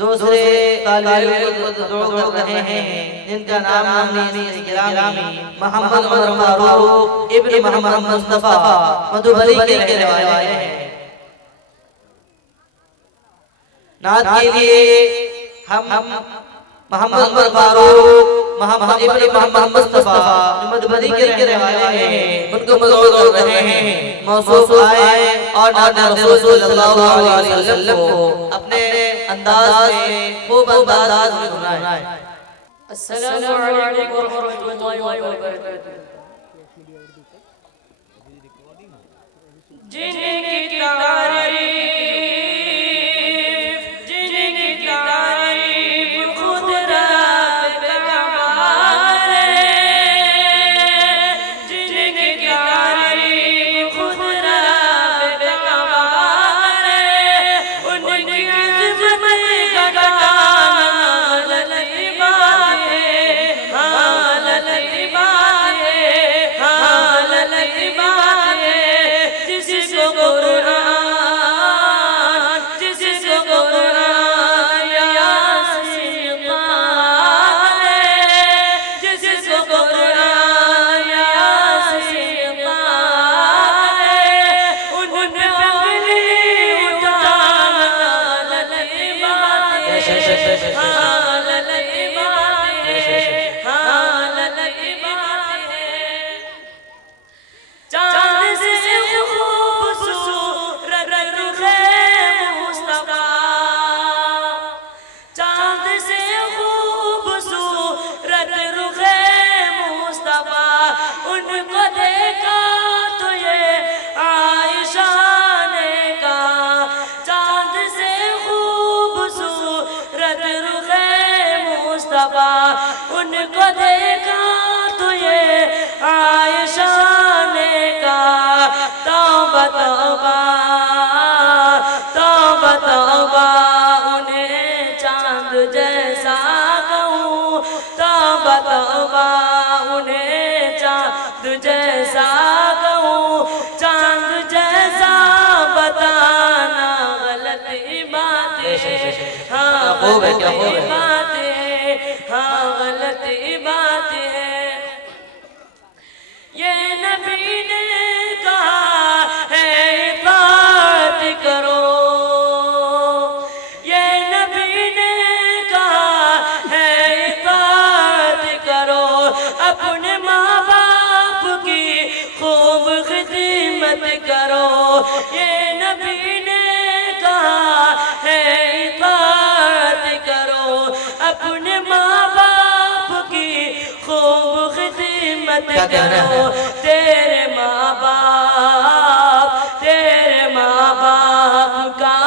دوسرے طالب علم کو دعا کر رہے ہیں جن کا نام نہیں گرامی محمد عمر فاروق ابن محمد مصطفیٰ مدھوبری کے رہنے والے ہیں۔ نعت کے لیے ہم محمد عمر فاروق محمد ابن محمد مصطفیٰ مدھوبری کے رہنے والے ہیں، ان کو مدعو کر رہے ہیں موصوف آئے اور نعت رسول صلی اللہ علیہ وسلم کو اپنے انداز میں خوب انداز میں سنائیں۔ السلام علیکم ورحمۃ اللہ وبرکاتہ۔ جن کی تعریف خود رب کعبہ ہے، جن کی تعریف خود رب کعبہ ہے، ان کی عظمت کا ان کو دیکھا تو یہ عائشہ نے کہا توبہ توبہ توبہ توبہ انہیں چاند جیسا کہوں، توبہ توبہ انہیں چاند جیسا کہوں، چاند جیسا بتانا غلطی بات ہے، ہاں غلطی بات ہے، ہاں غلطی بات ہے۔ یہ نبی نے کہا ہے اطاعت کرو، یہ نبی نے کہا ہے اطاعت کرو، اپنے ماں باپ کی خوب خدمت کرو، یہ نبی نے کہا ہے اطاعت کرو، اپنے ماں باپ کی خوب خدمت کرو، تیرے ماں باپ کا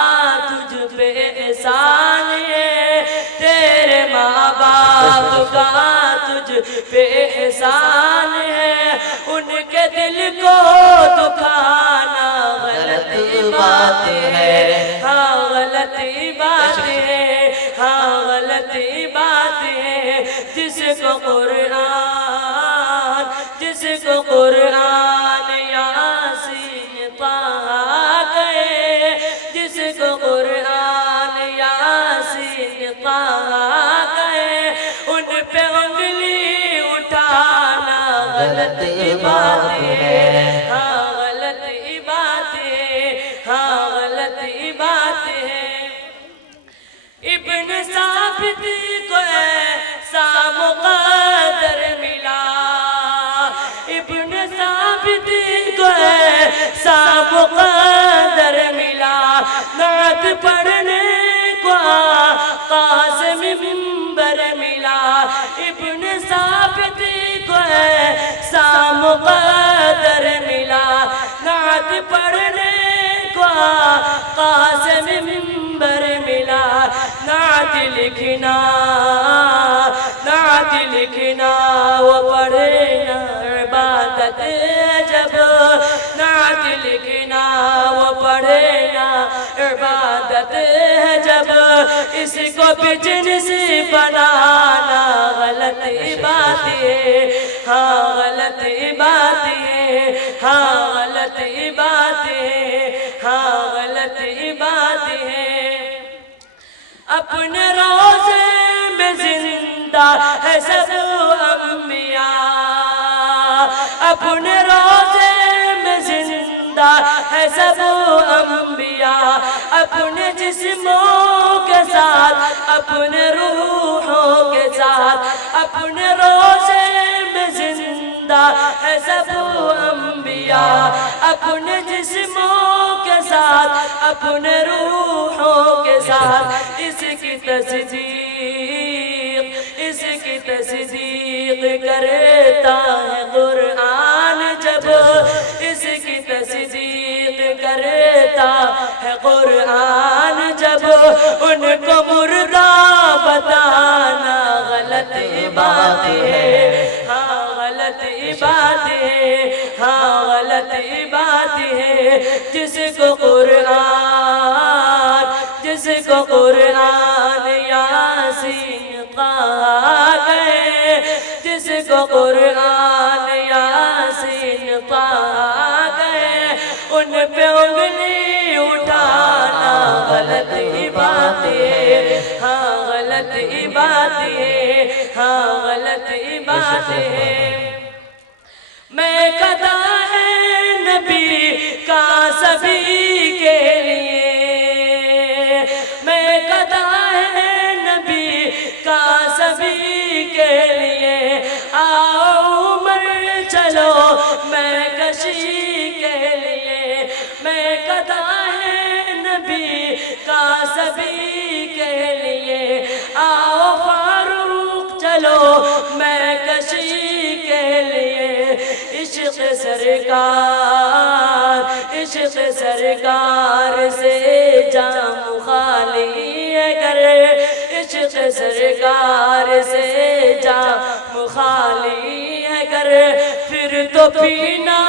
تجھ پہ احسان ہے، تیرے ماں باپ کا تجھ پہ احسان ہے، ان کے دل کو دکھانا غلط بات ہے، ہاں غلطی بات ہے، ہاں غلطی بات ہے۔ جس کو قرآن یاسین طٰہٰ گئے، جس کو قرآن یاسین طٰہٰ گئے، ان پہ انگلی اٹھانا غلط بات ہے، ہاں غلط بات ہے، ہاں غلط بات ہے۔ ابن ثابت کو ایسا مقدر ملا، ابن ثابت کو ایسا مقدر ملا، نعت پڑھنے کو آقا سے منبر ملا، ابن ثابت کو ایسا مقدر ملا، نعت پڑھنے کو آقا سے منبر ملا، نعت لکھنا وہ پڑھنا عبادت جب، نعت لکھنا وہ پڑھنا عبادت ہے جب، اس کو بزنس بنانا غلط بات ہے، ہاں غلط بات ہے، ہاں غلط بات ہے، ہاں غلط بات ہے۔ اپنے روزے میں زندہ ہے سب انبیاء، اپنے روزے میں زندہ ہے سب انبیاء، اپنے جسموں کے ساتھ اپنے روحوں کے ساتھ، اپنے روزے میں زندہ ہے سب انبیاء، اپنے جسموں کے ساتھ اپنے روحوں کے ساتھ، اس کی تصدیق کرتا ہے قرآن جب، اس کی تصدیق کرتا ہے قرآن جب، ان کو مردہ بتانا غلط بات ہے، ہاں غلط بات ہے، ہاں غلط بات ہے، جس کو قرآن یاسین کہا گئے، جس کو قرآن یاسین کہا گئے، ان پہ انگلی اٹھانا غلط بات ہے، ہاں غلط بات ہے، ہاں غلط بات ہے۔ میں قضا ہے نبی کا سبھی کے لیے، میں قضا ہے نبی کا سبھی کے لیے، آؤ عمر چلو میں کشی کے لیے، میں قضا ہے نبی کا سبھی کے لیے، آؤ فاروق چلو میں کشی کے لیے، عشق سرکار سے جام خالی اگر، عشق سرکار سے جام خالی اگر، پھر تو پینا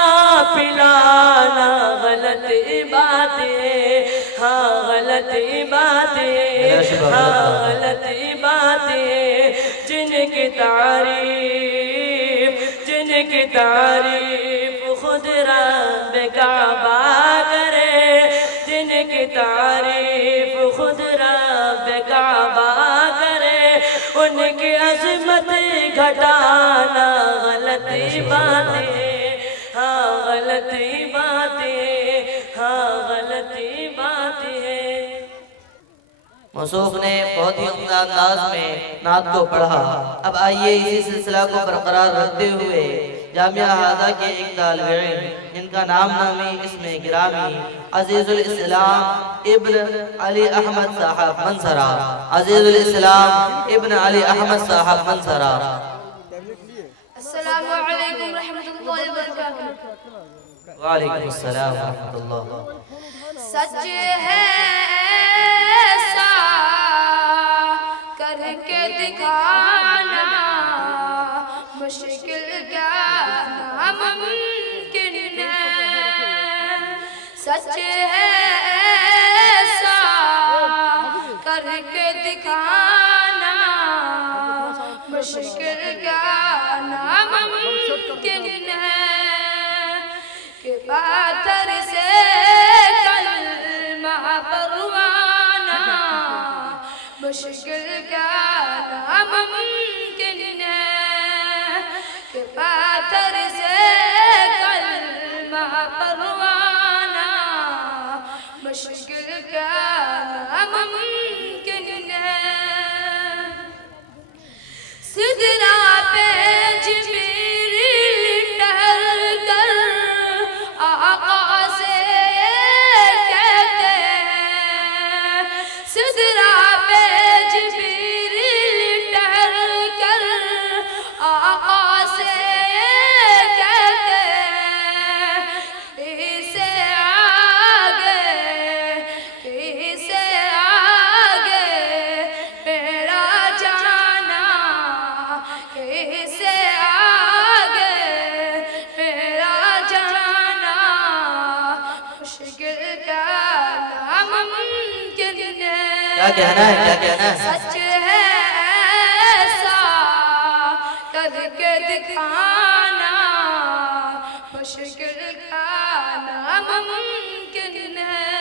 پلانا غلط بات ہے، ہاں غلط بات ہے، ہاں غلط بات ہے، جن کی تعریف خود رب کعبہ کرے، جن کی تعریف خود رب کعبہ کرے، ان کی عظمت گھٹانا غلط بات ہے، ہاں غلط بات ہے، ہاں غلط بات ہے۔ موصوف نے بہت ہی عمدہ انداز میں نعت کو پڑھا۔ اب آئیے اسی سلسلہ کو برقرار رکھتے ہوئے جامعہ ہذا کے ایک طالب علم جن کا نام نامی اسم گرامی عزیز الاسلام ابن علی احمد صاحب منصرہ، عزیز الاسلام ابن علی احمد صاحب منصرہ۔ السلام علیکم رحمت اللہ وبرکاتہ۔ وعلیکم السلام ورحمت اللہ۔ سچ ہے ایسا کر کے دکھانا مشکل کیا ناممکن ہے، سچ ہے ایسا کر کے دکھانا مشکل کیا ناممکن ہے، کہ پاتھر سے کلمہ پروانہ مشکل کیا ناممکن ہے، کہ پاتھر سے کلمہ پروانہ مشکل کیا ناممکن ہے۔ سدرا پہ جبریل ٹہل کر آقا سے کہتے ہیں، سدرا پہ جبریل ٹہل کر آقا سے کہتے ہیں، اسے آگے میرا جانا، اسے آگے میرا جانا مشکل کیا ناممکن ہے۔ کیا کہنا ہے، کیا کہنا ہے؟ سچ ہے ایسا کر کے دکھانا مشکل کیا ناممکن ہے۔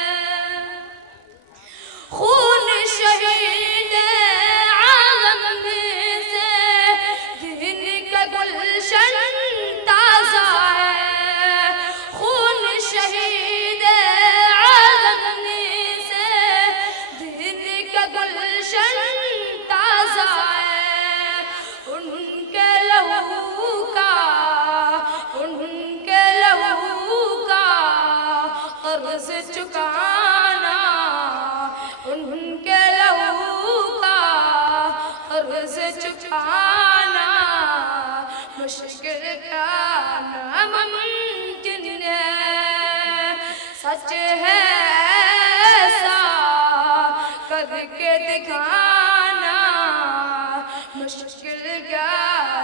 خون شہید قرض چکانا ان کے لہو کا قرض چکانا مشکل کا ناممکن ہے سچ ہے ایسا کر کے دکھانا مشکل کا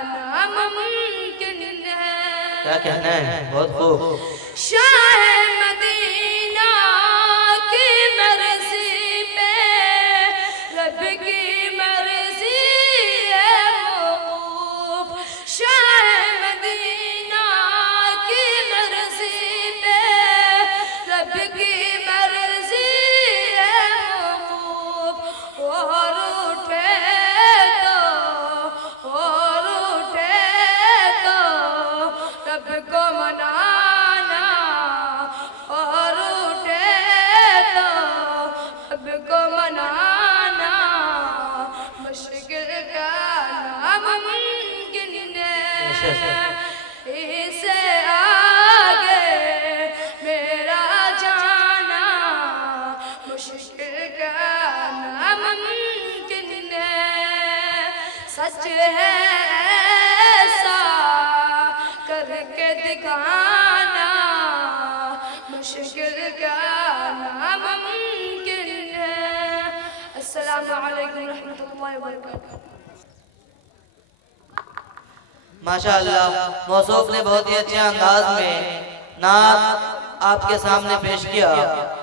ناممکن ہے کیا کہنا ہے بہت خوب شاہ مدینہ کی مرضی پہ رب کی مرضی ہے موقوف شاہ مدینہ کی مرضی پہ رب کی مرضی ہے موقوف اور اٹھے تو رب کو منانا اور اٹھے تو رب کو منانا مشکل کا ناممکن ہے اس سے آگے میرا جانا مشکل کا ناممکن ہے سچ ہے ایسا کر کے دکھانا مشکل کا ناممکن ہے السلام علیکم ورحمۃ اللہ وبرکاتہ ماشاءاللہ موصوف نے بہت ہی اچھے انداز میں نعت آپ کے سامنے پیش کیا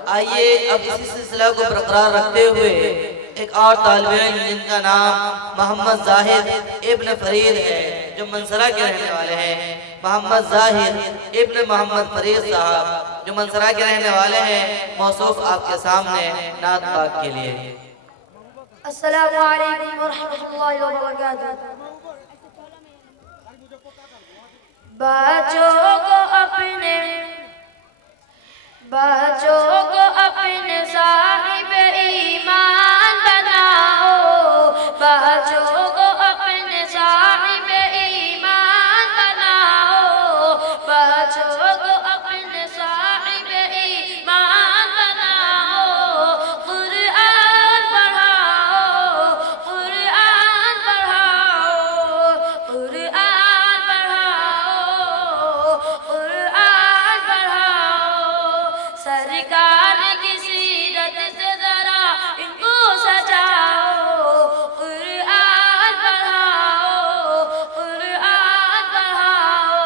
آئیے اب اسی سلسلہ کو برقرار رکھتے ہوئے ایک اور طالب علم جن کا نام محمد ظاہر ابن فرید ہے جو منصرہ کے رہنے والے ہیں محمد ظاہر ابن محمد فرید صاحب جو منصرہ کے رہنے والے ہیں موصوف آپ کے سامنے نعت پاک کے لیے السلام علیکم ورحمۃ اللہ وبرکاتہ بچوں کو اپنے صاحب ایمان بناؤ بچوں کو اپنے صاحب ایمان بناؤ بچوں کو اپنے صاحب ایمان بناؤ قرآن پڑھاؤ قرآن پڑھاؤ قرآن پڑھاؤ قرآن پڑھاؤ سرکار کی سیرت سے ذرا ان کو سجاؤ قرآن پڑھاؤ قرآن پڑھاؤ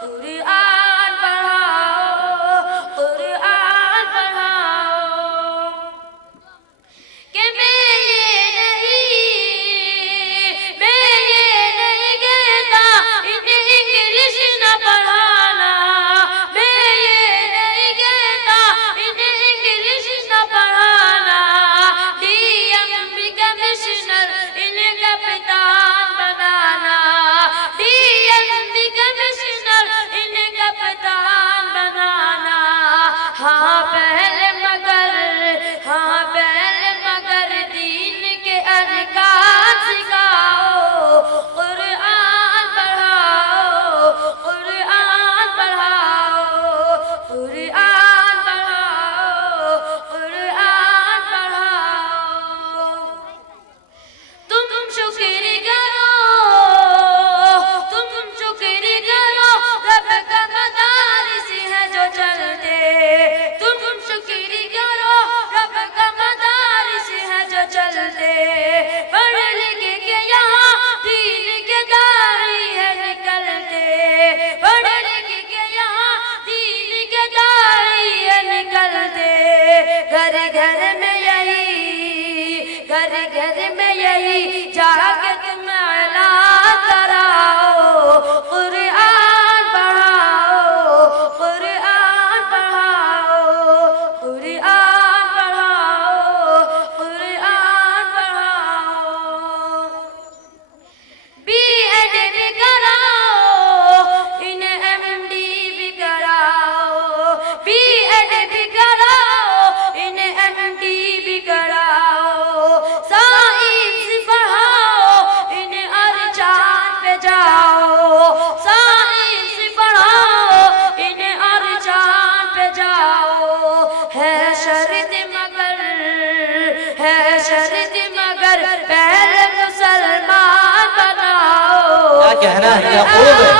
قرآن پڑھاؤ قرآن پڑھاؤ کہ میں یہ نہیں کہتا انہیں انگلش نہ پڑھانا میں یہ نہیں کہتا انہیں انگلش نہ پڑھانا ڈی ایم بھی کمشنر انہیں کپتان بنانا ڈی ایم بھی کمشنر انہیں کپتان بنانا ہاں پہلے مگر دین کے ارکان سکھاؤ قرآن پڑھاؤ قرآن پڑھاؤ قرآن پڑھاؤ قرآن پڑھاؤ تم شکر کرو رب کا مدارس ہے جو چلتے تم شکر کرو رب کا مدارس ہے جو چلتے پڑھ لکھ کے یہاں دین کے داعی ہے نکلتے پڑھ لکھ کے یہاں دین کے داعی ہے نکلتے گھر گھر میں یہی جا کے تم اعلان کراؤ قرآن پڑھاؤ قرآن پڑھاؤ قرآن پڑھاؤ قرآن پڑھاؤ بی ایڈ بھی کراؤ انہیں ایم ڈی بھی کراؤ بی ایڈ بھی کراؤ انہیں ایم ڈی بھی کراؤ سائنس پڑھاؤ ہے شرط مگر پہلے مسلمان بناؤ. کیا کہنا ہے، کیا خوب ہے.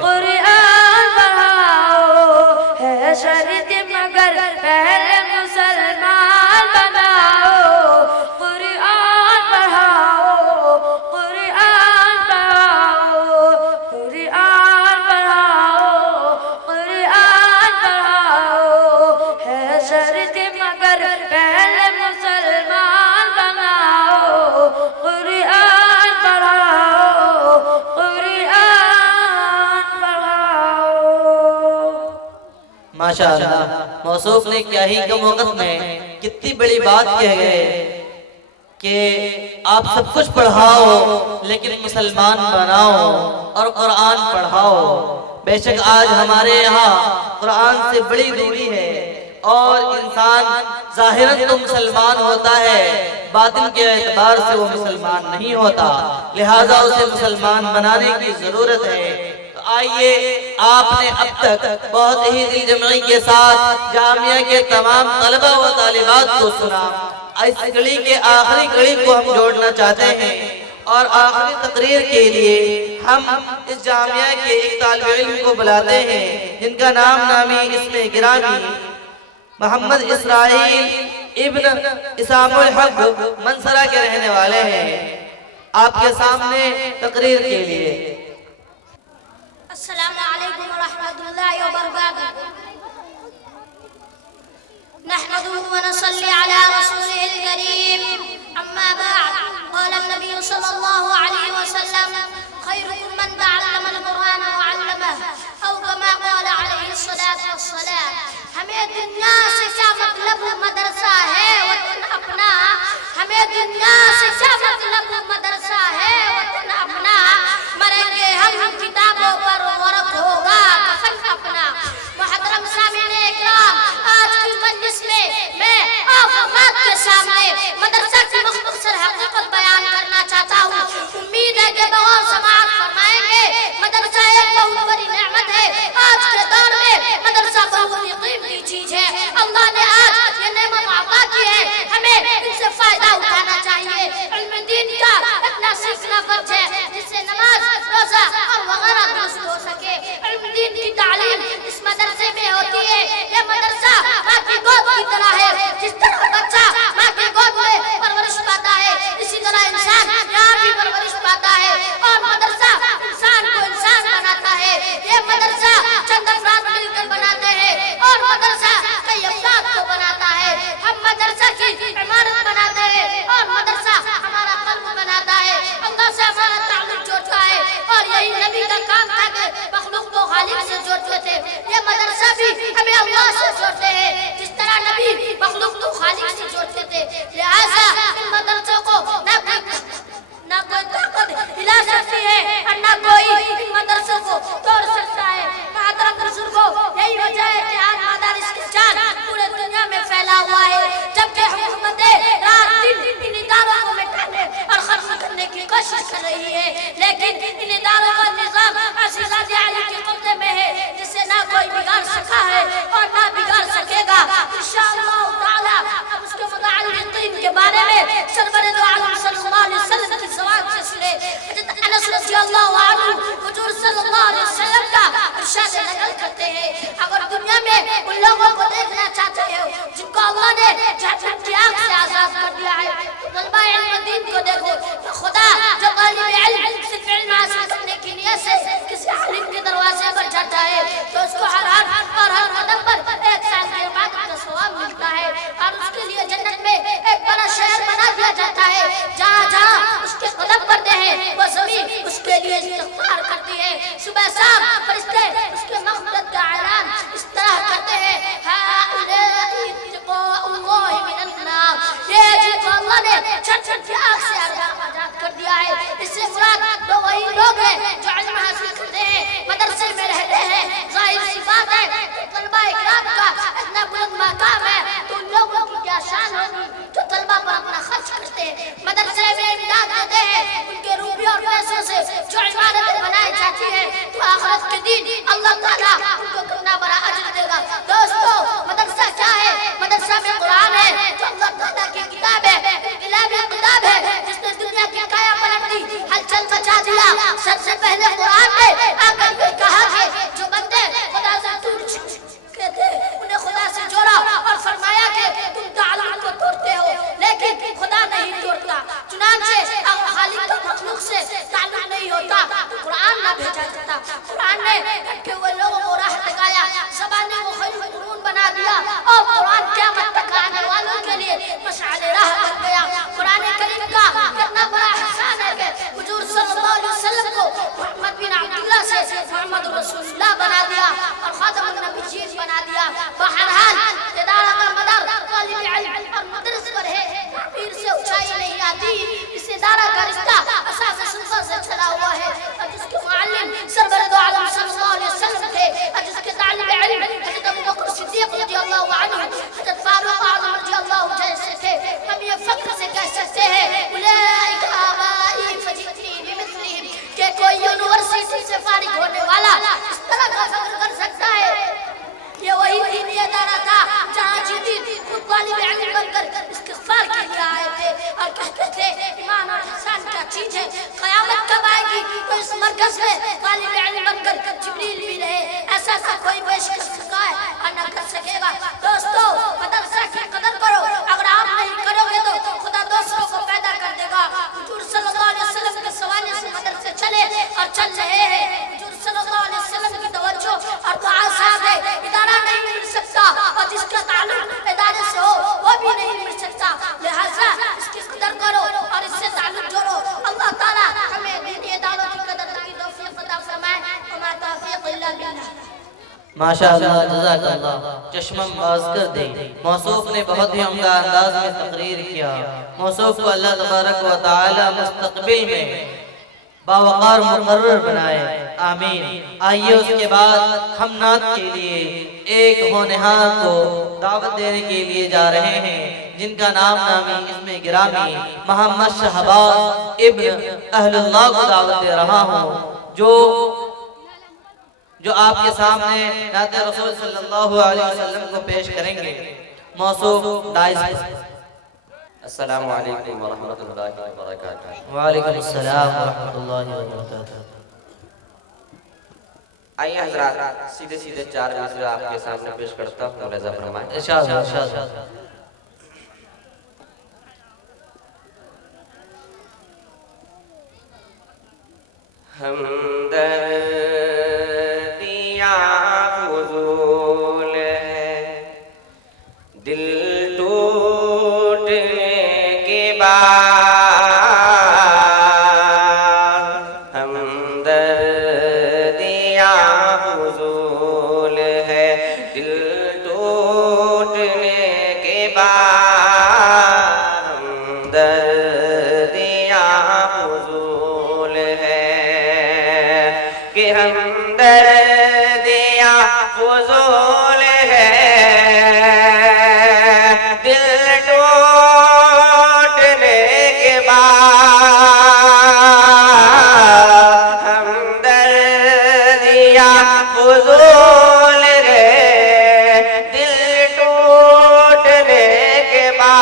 قرآن پڑھاؤ، ہے شرط مگر پہلے مسلمان بناؤ. قرآن پڑھاؤ، قرآن پڑھاؤ، قرآن پڑھاؤ، قرآن پڑھاؤ. ہے شرط مگر پہلے مسلمان بناؤ. قرآن پڑھاؤ، قرآن پڑھاؤ. ماشاءاللہ موصوف نے کیا ہی کم وقت میں کتنی بڑی بات کہہ گئے کہ آپ سب کچھ پڑھاؤ لیکن مسلمان بناؤ اور قرآن پڑھاؤ. بے شک آج ہمارے یہاں قرآن سے بڑی دوری ہے اور انسان ظاہراً تو مسلمان ہوتا ہے، باطن کے اعتبار سے وہ مسلمان نہیں ہوتا، لہٰذا اسے مسلمان بنانے کی ضرورت ہے. آئیے آپ نے اب تک بہت ہی دل جمعی کے ساتھ جامعہ کے تمام طلبہ و طالبات کو سنا. اس کڑی کے آخری کڑی کو ہم جوڑنا چاہتے ہیں اور آخری تقریر کے لیے ہم اس جامعہ کے ایک طالب علم کو بلاتے ہیں جن کا نام نامی اسم گرامی محمد اسرائیل ابن اسام الحق منصرہ کے رہنے والے ہیں. آپ کے سامنے تقریر کے لیے. السلام علیکم ورحمۃ اللہ وبرکاتہ. نحمده ونصلي على رسوله الكريم. أما بعد، قال النبي صلى الله عليه وسلم: خيركم من تعلم القرآن وعلمه، أو كما قال عليه الصلاة والسلام. ہمیں دنیا سے کیا مطلب مدرسہ ہے وطن اپنا، ہمیں دنیا سے کیا مطلب مدرسہ ہے وطن اپنا. مریں گے ہم کتابوں پر غرق ہوگا کفن اپنا. محترم سامعین اکرام، آج کی مجلس میں آپ کے سامنے مدرسہ کی مختصر حقیقت بیان کرنا چاہتا ہوں. امید ہے کہ بغور سماعت فرمائیں گے. مدرسہ ایک بہت بڑی نعمت ہے. آج کے دور میں مدرسہ بہت ہی قیمتی چیز ہے. اللہ نے آج یہ نعمت عطا کی ہے، ہمیں ان سے فائدہ اٹھانا چاہیے. علم دین کا اتنا سیکھنا فرض ہے جس سے نماز، روزہ اور وغیرہ درست ہو سکے. علم دین کی تعلیم اس مدرسے میں ہوتی ہے. یہ مدرسہ ماں کی گود کی طرح ہے. جس طرح بچہ ماں کی گود میں پرورش پاتا ہے، اسی طرح انسان یہاں بھی پرورش پاتا ہے. اور مدرسہ انسان کو انسان بناتا ہے. یہ مدرسہ چند افراد مل کر بناتے ہیں اور مدرسہ کئی افراد کو بناتا ہے. ہم مدرسہ کی عمارت بناتے ہیں اور مدرسہ ہمارا قلب بناتا ہے. اللہ سے ہمارا تعلق جوڑتا ہے اور یہی نبی کا کام تھا کہ مخلوق کو خالق سے جوڑتے تھے. یہ مدرسہ بھی ہمیں اللہ سے جوڑتے ہیں جس طرح نبی مخلوق کو خالق سے جوڑتے تھے. لہٰذا ان مدرسوں کو نہ کوئی طاقت ہلا سکتی ہے اور نہ کوئی ان مدرسوں کو توڑ سکتا ہے. محترم بزرگوں، یہی وجہ ہے کہ آج مدارس کے چاند پورے دنیا میں پھیلا ہوا ہے، جبکہ حکومتیں رات دن ان اداروں کو مٹانے اور ختم کرنے کی کوشش کر رہی ہے. لیکن ان اداروں کا نظام عزیزان علی کے قبضے میں ہے جسے نہ کوئی بگاڑ سکا ہے اور نہ بگاڑ سکے گا. انشاءاللہ تعالی اب اس کے متعلقین کے بارے میں سرور دو عالم صلی اللہ علیہ وسلم کی زبان سے سنے. حضرت انس رضی اللہ عنہ حضور صلی اللہ علیہ وسلم کا ارشاد نقل کرتے ہیں: اگر دنیا میں ان لوگوں کو دیکھنا چاہتے ہو جن کو اللہ نے جہنم کی آگ سے آزاد کر دیا ہے، تو طلبہ علم دین کو دیکھو. خدا جو طالب علم صرف علم حاصل کرنے کی نیت سے کسی عالم کے دروازے پر جاتا ہے تو اس کو ہر حرف اور ہر قدم پر 1 سال کی عبادت کا ثواب ملتا ہے اور اس کے لیے جنت میں ایک بڑا شہر بنا دیا جاتا ہے. جہاں جہاں اس کے قدم پڑتے ہیں وہ زمین اس کے لیے استغفار کرتی ہے. صبح شام فرشتے اس کے مغفرت کا اعلان اس طرح کرتے ہیں: یہ جن کو اللہ نے چھٹ کی آگ سے آزاد کر دیا ہے، اس سے مراد تو وہی لوگ ہیں جو علم حاصل کرتے ہیں، مدرسے میں رہتے ہیں. ظاہر سی بات ہے کہ طلبہ اکرام کا اتنا بلند مقام ہے تو ان لوگوں کی کیا شان ہوگی جو طلبہ پر اپنا خرچ کرتے ہیں، مدرسے میں امداد دیتے ہیں. ان کے روپیوں اور پیسوں سے جو عمارتیں بنائی جاتی ہیں تو آخرت کے دن اللہ تعالیٰ ان کو کتنا بڑا اجر دے گا. دوستو، مچا دیا. سب سے پہلے قرآن نے آ کر یہ کہا کہ جو بندے خدا سے دور کہتے انہیں خدا سے جوڑا اور فرمایا کہ تم تعلق کو توڑتے ہو لیکن خدا نہیں توڑتا. چنانچہ اگر خالق و مخلوق سے تعلق نہیں ہوتا تو قرآن نہ بھیجا جاتا. قرآن نے بھٹکے ہوئے لوگوں کو راہ دکھایا, زبانیں کو خیر قرون بنا دیا اور قرآن قیامت تک آنے والوں کے لیے مشعل راہ بن گیا. قرآن کریم کا کتنا بڑا احسان ہے کہ حضور صلی اللہ علیہ وسلم کو محمد بن عبداللہ سے محمد رسول اللہ بنا دیا اور خاتم النبیین بنا دیا. بہرحال ادارہ کا مدار طالب علم اور مدرس پر ہے, تعبیر سے اونچائی نہیں آتی. اس ادارہ کا رشتہ اساس سلطہ سے چلا ہوا ہے اور جس کے معلم سرورد عالم صلی اللہ علیہ وسلم تھے اور جس کے طالب علم حضرت ابو بکر صدیق رضی اللہ عنہ, حضرت فاروق اعظم رضی اللہ جیسے تھے. ہم یہ فخر سے کہہ سکتے ہیں اولئک آبائی فجئتنی بمثلہم کہ کوئی یونیورسٹی سے فارغ ہونے والا اس طرح کا فخر کر سکتا ہے. یہ وہی دینی ادارہ تھا جہاں جدید خود طالب علم بن کر استغفار کے لیے آئے تھے اور کہتے تھے ایمان اور احسان کیا چیز ہے, قیامت کب آئے گی تو اس مرکز میں طالب علم بن کر جبریل بھی رہے. ایسا کا کوئی پیش کر سکا ہے اور نہ کر سکے گا. دوستو مدرسہ کی قدر کرو, اگر آپ نہیں کرو گے تو خدا دوسروں کو پیدا کر دے گا. حضور صلی اللہ علیہ وسلم کے سوانے سے مدرسے چلے اور چل رہے ہیں. حضور صلی اللہ علیہ وسلم کی توجہ اور دعا صاحب ہے ادارہ نہیں مل سکتا اور جس کا تعلق ادارے سے ہو وہ بھی نہیں مل سکتا. لہذا اس کی قدر کرو اور اس سے تعلق جوڑو. اللہ تعالیٰ ہمیں دینی اداروں کی قدر کی توفیق عطا فرمائے. وما توفیق الا باللہ. ماشاءاللہ جزاک اللہ. چشمم باز کر دے. موصوف نے بہت ہی عمدہ انداز میں تقریر کیا. موصوف کو اللہ تبارک و تعالی مستقبل میں باوقار مقرر بنائے, آمین. آئیے اس کے بعد ہم نعت کے لیے ایک ہونہار کو دعوت دینے کے لیے جا رہے ہیں جن کا نام نامی اسم گرامی محمد شہباز ابن اہل اللہ کو دعوت دے رہا ہوں جو آپ کے سامنے نعت رسول صلی اللہ علیہ وسلم کو پیش کریں گے. موصوف دائز. السلام علیکم ورحمۃ اللہ وبرکاتہ. وعلیکم السلام ورحمۃ اللہ وبرکاتہ. آئیے حضرات سیدھے سیدھے 4 مصرع آپ کے سامنے پیش کرتا ہوں, رضا فرمائیں. ارشاد ارشاد. ہمدردیاں فضول ہے دل ٹوٹنے کے بعد, ہمدردیاں فضول ہے دل ٹوٹنے کے بعد, ہمدردیاں فضول ہے کہ ہمدردیاں فضول ہے دل ٹوٹنے کے بعد, ہمدردیاں فضول ہے دل ٹوٹنے کے بعد,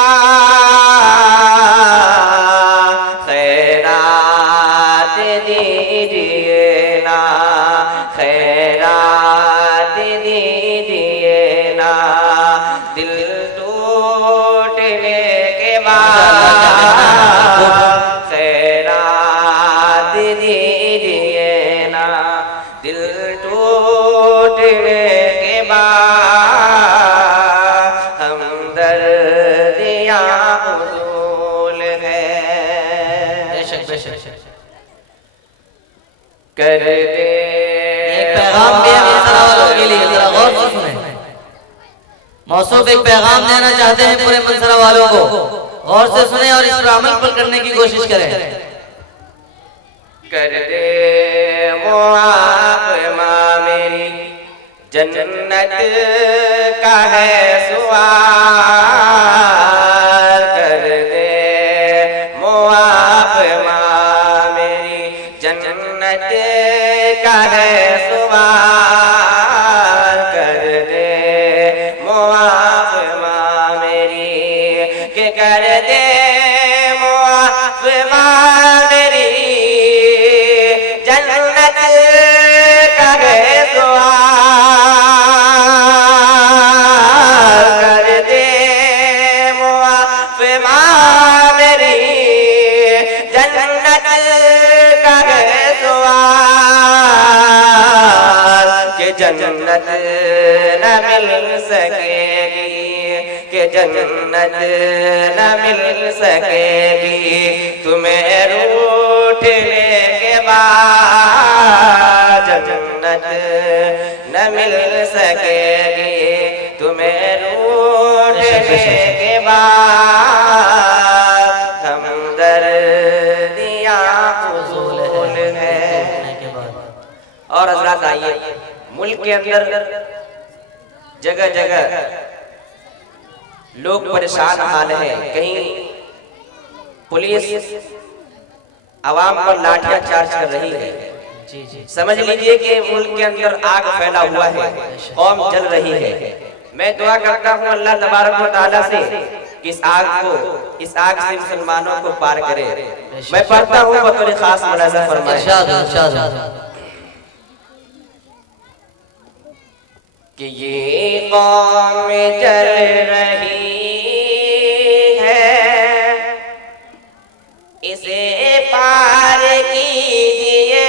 خیرات دیجئے نا, خیرات دیجئے نا دل ٹوٹنے کے بعد, خیرات دیجئے نا دل ٹوٹنے کے بعد, ہمدردیاں فضول ہے. بے شک بے شک. کر دے ایک پیغام بھی ہے منصرہ والوں کے لیے, ذرا غور سے سنیں. موصوف ایک پیغام دینا چاہتے ہیں پورے منصرہ والوں کو, غور سے سنیں اور اس پر عمل پر کرنے کی کوشش کریں. کر دے معاف میری جنت کا ہے سوال, کر دے معاف میری جنت کا ہے سوال, کر دے معاف میری کہ کر دے معاف میری گی کہ جنت نہ مل سکے گی تمہیں روٹھنے کے بعد، جنت نہ مل سکے گی تمہیں روٹھنے کے بعد، ہمدردیاں فضول ہے۔ اور حضرات آئیے، ملک کے اندر جگہ جگہ لوگ پریشان حال ہیں، کہیں پولیس عوام پر لاٹھیاں چارج کر رہی ہے، سمجھ لیجئے کہ ملک کے اندر آگ پھیلا ہوا ہے، قوم جل رہی ہے۔ میں دعا کرتا ہوں اللہ تبارک و تعالیٰ سے کہ اس آگ سے مسلمانوں کو پار کرے۔ میں پڑھتا ہوں بطور خاص ملاحظہ فرمائیں کہ یہ قوم جل رہی ہے، اسے پار کیجئے،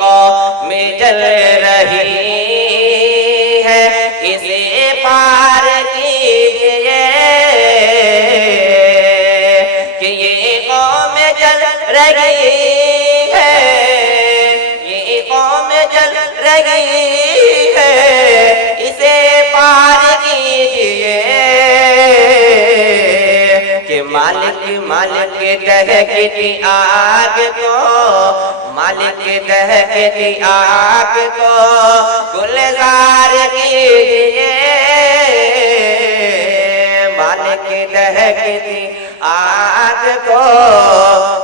قوم جل رہی ہے، اسے پار کیجئے، کہ یہ قوم جل رہی ہے، یہ قوم جل رہی ہے، اسے پار کیجئے، کہ مالک دہکتی آگ کو، مالک دہکتی آگ کو گلزار کیجئے، مالک دہکتی آگ کو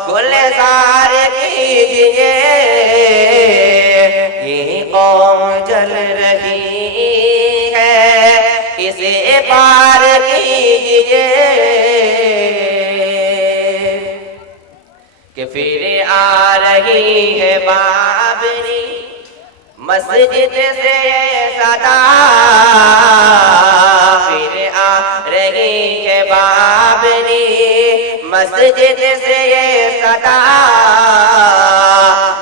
گلزار کیجئے، یہ قوم جل رہی ہے، اسے پار کیجئے، کہ پھر آ رہی ہے بابری مسجد سے صدا، پھر آ رہی ہے بابری مسجد سے صدا،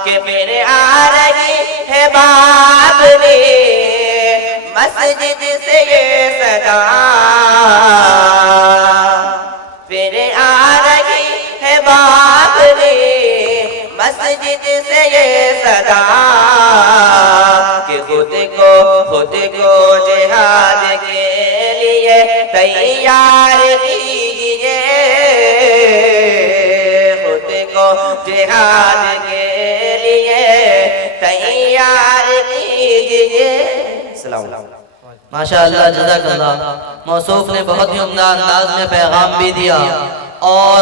کہ پھر آ رہی ہے بابری مسجد سے صدا، پھر آ رہی ہے بابری مسجد سے یہ صدا، کہ خود کو جہاد کے لیے تیار کیجئے، خود کو جہاد کے لیے تیار کیجئے۔ السلام علیکم۔ ماشاءاللہ، جزاک اللہ۔ موصوف نے بہت ہی عمدہ انداز میں پیغام بھی دیا اور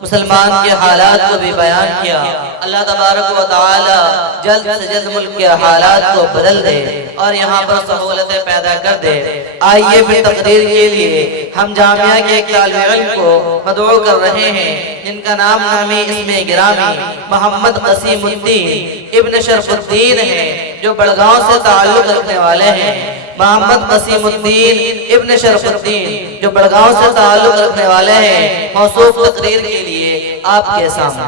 مسلمان کے حالات کو بھی بیان کیا۔ اللہ تبارک و تعالی جلد سے جلد ملک کے حالات کو بدل دے اور یہاں پر سہولتیں پیدا کر دے۔ آئیے پھر تقریر کے لیے ہم جامعہ کے ایک طالب علم کو مدعو کر رہے ہیں، جن کا نام نامی اسم گرامی محمد قسیم الدین ابن شرف الدین ہے، جو بڑگاؤں سے تعلق رکھنے والے ہیں۔ محمد قسیم الدین ابن شرف الدین جو بڑگاؤں سے تعلق رکھنے والے ہیں، موصوف تقریر کے لیے آپ کے سامنے۔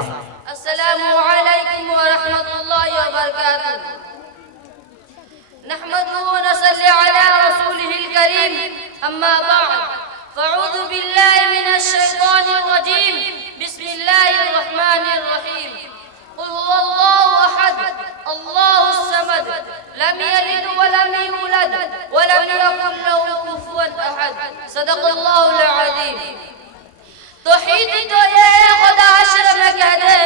السلام علیکم ورحمۃ اللہ وبرکاتہ۔ نحمده ونصلي على رسوله الكريم، أما بعد، فاعوذ بالله من الشيطان الرجيم، بسم الله الرحمن الرحيم۔ قل هو الله أحد الله الصمد لم يلد ولم يولد ولم يكن له كفوا أحد، صدق الله العظيم۔ توحید تو یہ خدا حشر میں کہہ دے،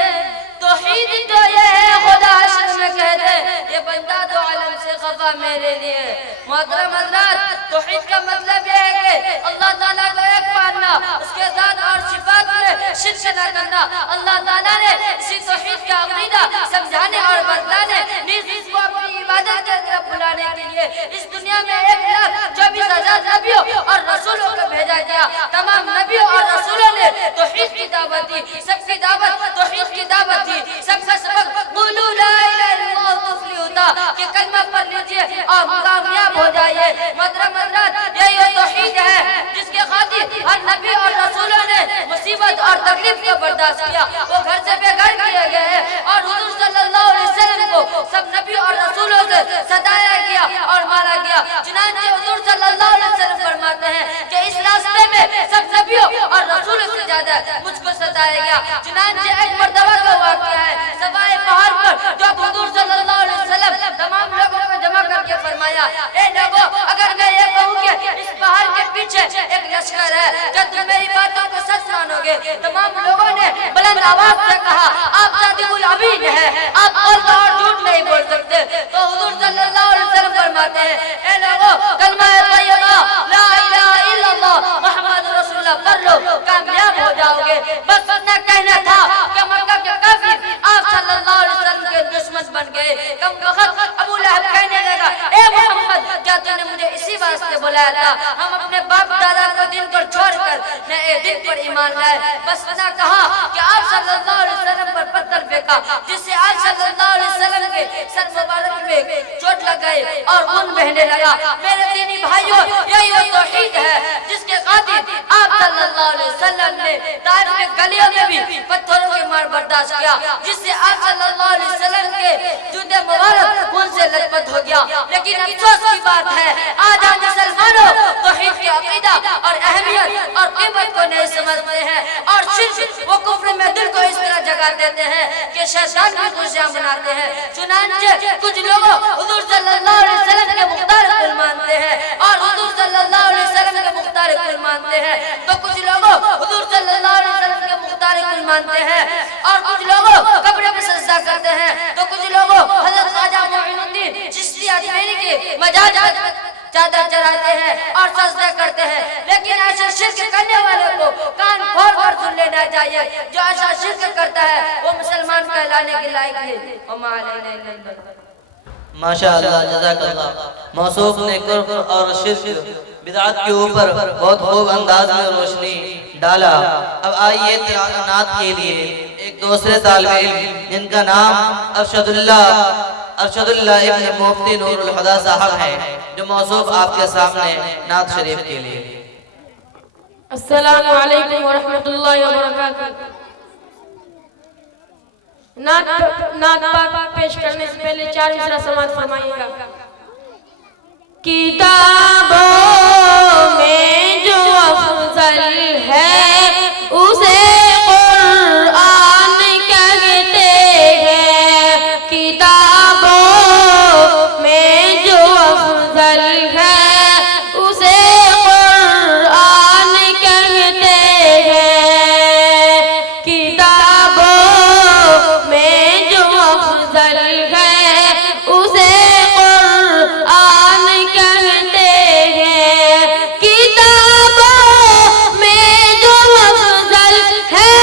توحید تو یہ خدا حشر میں کہہ دے، یہ بندہ تو عالم سے خفا میرے لیے۔ محترم حضرات، توحید کا مطلب یہ ہے کہ اللہ تعالیٰ کو ایک ماننا، اس کے ذات اور صفات میں شرک نہ کرنا۔ اللہ تعالیٰ نے اسی توحید کا عقیدہ سمجھانے اور بتلانے، نیز اس کو اپنی عبادت کے طرف بلانے کے لیے اس دنیا میں 1,24,000 نبیوں اور رسولوں کو بھیجا گیا۔ تمام نبیوں اور رسولوں نے توحید کی دعوت دی، سب کی دعوت توحید کی دعوت دی، سب کا سبق قولوا لا الہ الا اللہ تفلحوا تھا کہ کلمہ پڑھ لیجئے اور کامیاب ہو جائیے۔ محترم حضرات، یہ توحید ہے جس کے خاطر ہر نبی اور رسولوں نے مصیبت اور تکلیف کو برداشت کیا، وہ گھر سے بے گھر کیے گئے ہیں اور حضور صلی اللہ علیہ وسلم کو سب نبی اور رسولوں سے ستایا گیا اور گیا. چنانچہ حضور صلی اللہ علیہ وسلم فرماتے ہیں کہ اس راستے میں سب نبیوں اور رسولوں سے زیادہ مجھ کو ستایا گیا. چنانچہ ایک مرتبہ کا واقعہ ہے سوائے پہاڑ پر جب حضور صلی اللہ علیہ وسلم تمام لوگوں کو جمع کر کے فرمایا اے لوگوں اگر میں یہ کہوں کہ اس پہاڑ کے پیچھے ایک لشکر ہے کیا تم میری باتوں کو سچ مانو گے؟ تمام لوگوں نے بلند آواز سے کہا آپ صادق الامین ہیں آپ اور جھوٹ نہیں بول سکتے. تو حضور صلی اللہ علیہ وسلم فرماتے ہیں اے لوگوں کلمہ طیبہ لا الہ الا اللہ محمد رسول اللہ پڑھ لو کامیاب ہو جاؤ گے. بس اتنا کہنا تھا کہ مکہ کے کافر آپ صلی اللہ علیہ وسلم کے دشمن بن گئے. کم وقت ابو لہب کہنے لگا اے محمد کیا تم نے مجھے اسی واسطے بلایا تھا؟ ہم اپنے باپ دادا کو دین کو چھوڑ کر نئے دین پر ایمان لائے. بس اتنا کہا کہ آپ صلی اللہ علیہ وسلم پر پتھر پھینکا جس سے آپ صلی اللہ علیہ وسلم کے سر مبارک میں چوٹ لگ گئی اور خون بہنے لگا. میرے دینی بھائیوں یہی وہ توحید ہے جس کے خاطر آپ صلی اللہ علیہ وسلم نے طائف کے گلیوں میں بھی پتھروں کی مار برداشت کیا جس سے آپ صلی اللہ علیہ وسلم کے جوتے مبارک خون سے لطپت ہو گیا. لیکن افسوس کی بات ہے آج ہم مسلمانوں توحید کے عقیدہ اور اہمیت اور قیمت کو نہیں سمجھتے ہیں اور صرف وہ کفر میں دل کو اس طرح جگا دیتے ہیں کہ شیطان بھی خوشیاں مناتے ہیں. چنانچہ کچھ لوگ حضور صلی اللہ علیہ وسلم کے مختار کل مانتے ہیں اور حضور صلی اللہ علیہ وسلم کے مختار کل مانتے ہیں تو کچھ لوگ حضور صلی اللہ علیہ وسلم کے مختار کل مانتے ہیں اور کچھ لوگ قبر پہ سجدہ کرتے ہیں تو کچھ لوگ حضرت خواجہ معین الدین چشتی اجمیری کے مجاز چادر چڑھاتے ہیں اور سجدہ کرتے ہیں. لیکن ایسا شرک کرنے والے کو کان کھول کر سن لینا چاہیے. جو ایسا شرک کرتا ہے وہ مسلمان کہلانے کے لائق ہے. ماشاءاللہ جزاک اللہ. موصوف نے کفر اور شرک بدعات کے اوپر بہت خوب انداز میں روشنی ڈالا. اب آئیے نعت کے لیے ایک دوسرے طالب علم جن کا نام ارشد اللہ ابن مفتی نور الہدی صاحب ہے جو موصوف آپ کے سامنے نعت شریف کے لیے. السلام علیکم ورحمۃ اللہ وبرکاتہ. نعت پاک پیش کرنے سے پہلے 4 مصرع سماعت فرمائیے گا. کتابوں میں جو افضل ہے اسے قرآن کہتے ہیں. کتابوں میں جو افضل ہے اسے قرآن کہتے ہیں. کتابوں میں جو افضل ہے اسے قرآن کہتے ہیں. کتابوں میں جو افضل ہے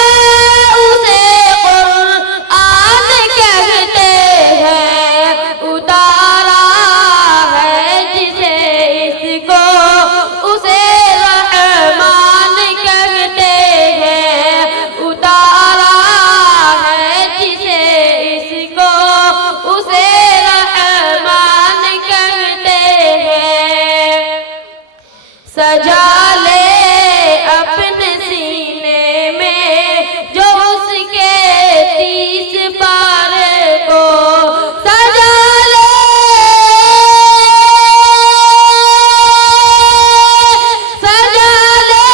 اسے قرآن کہتے ہیں. اتارا ہے جسے اس کو اسے رحمان کہتے ہیں. اتارا ہے جسے اس کو اسے رحمان کہتے ہیں. سجا لے اپنے سینے میں جو اس کے 30 پارے کو سجا لے. سجا لے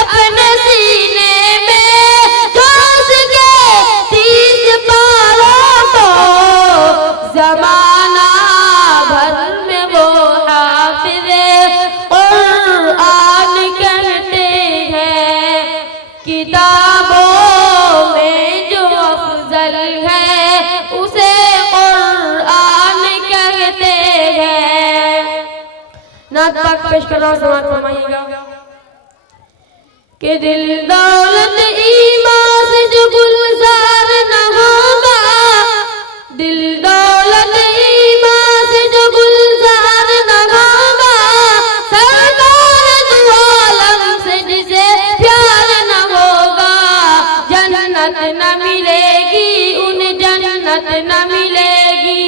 اپنے سینے میں جو اس کے 30 پاروں کو. زمانہ بھر میں وہ حافظ قرآن کہتے ہیں. کتابوں میں جو افضل ہے اسے قرآن کہتے ہیں. نعت پاک پیش کر رہا ہوں سماعت فرمائیے گا. کہ دل دولت ایمان سے جو گلزار نہ ہوگا. دل دولت ایمان سے جو گلزار نہ ہوگا. سرکار دو عالم سے جسے پیار نہ ہوگا. جنت نہ ملے گی انہیں جنت نہ ملے گی.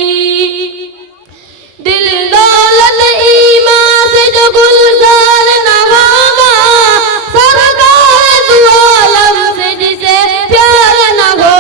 دل دولت ایمان سے جو گلزار نہ ہوگا. سرکار دو عالم سے جسے پیار نہ ہوگا.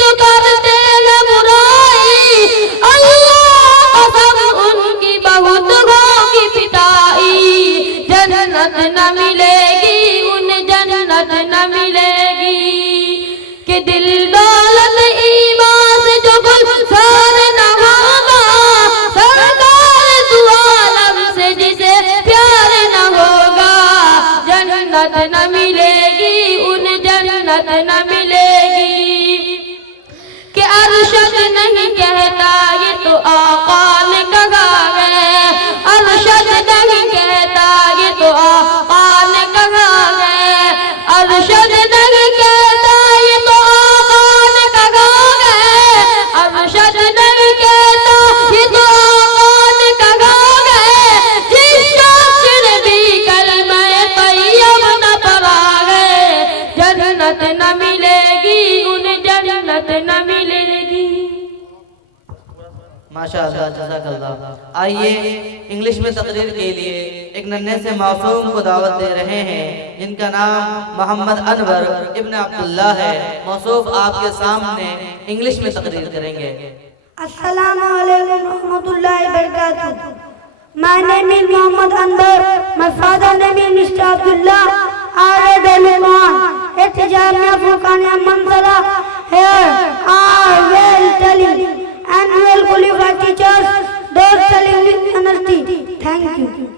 جو کرتے ہیں برائی اللہ قسم ان کی بہت ہوگی پٹائی جنت نہ ملے گی انہیں جنت نہ ملے گی کہ دل دولت ایمان سے جو گلزار نہ ہوگا سرکار دو عالم سے جسے پیار نہ ہوگا جنت نہ ملے گی انہیں جنت نہ ملے گی کہ ارشد نہیں کہتا یہ تو آقا نے کہا ہے ارشد نہیں کہتا یہ تو آقا نے کہا ہے ارشد نہیں کہتا یہ تو آقا نے کہا ہے ارشد نہیں کہتا یہ تو آقا نے کہا ہے جس شخص نے بھی کلمہ طیب نہ پڑھا ہے جنت نہ ملے گی انہیں جنت نہ ملے گی ماشاءاللہ جزاک اللہ۔ آئیے انگلش میں تقریر کے لیے ایک ننھے سے معصوم کو دعوت دے رہے ہیں جن کا نام محمد انور ابن عبداللہ ہے۔ موصوف آپ کے سامنے انگلش میں تقریر کریں گے۔ السلام علیکم ورحمۃ اللہ وبرکاتہ۔ My name is Muhammad Anwar. My father name is Mr. Abdullah. I read Al-Quran at Jamia Furqaniya Mansala. Here are well telling and well qualified teachers, those telling with honesty. Thank you.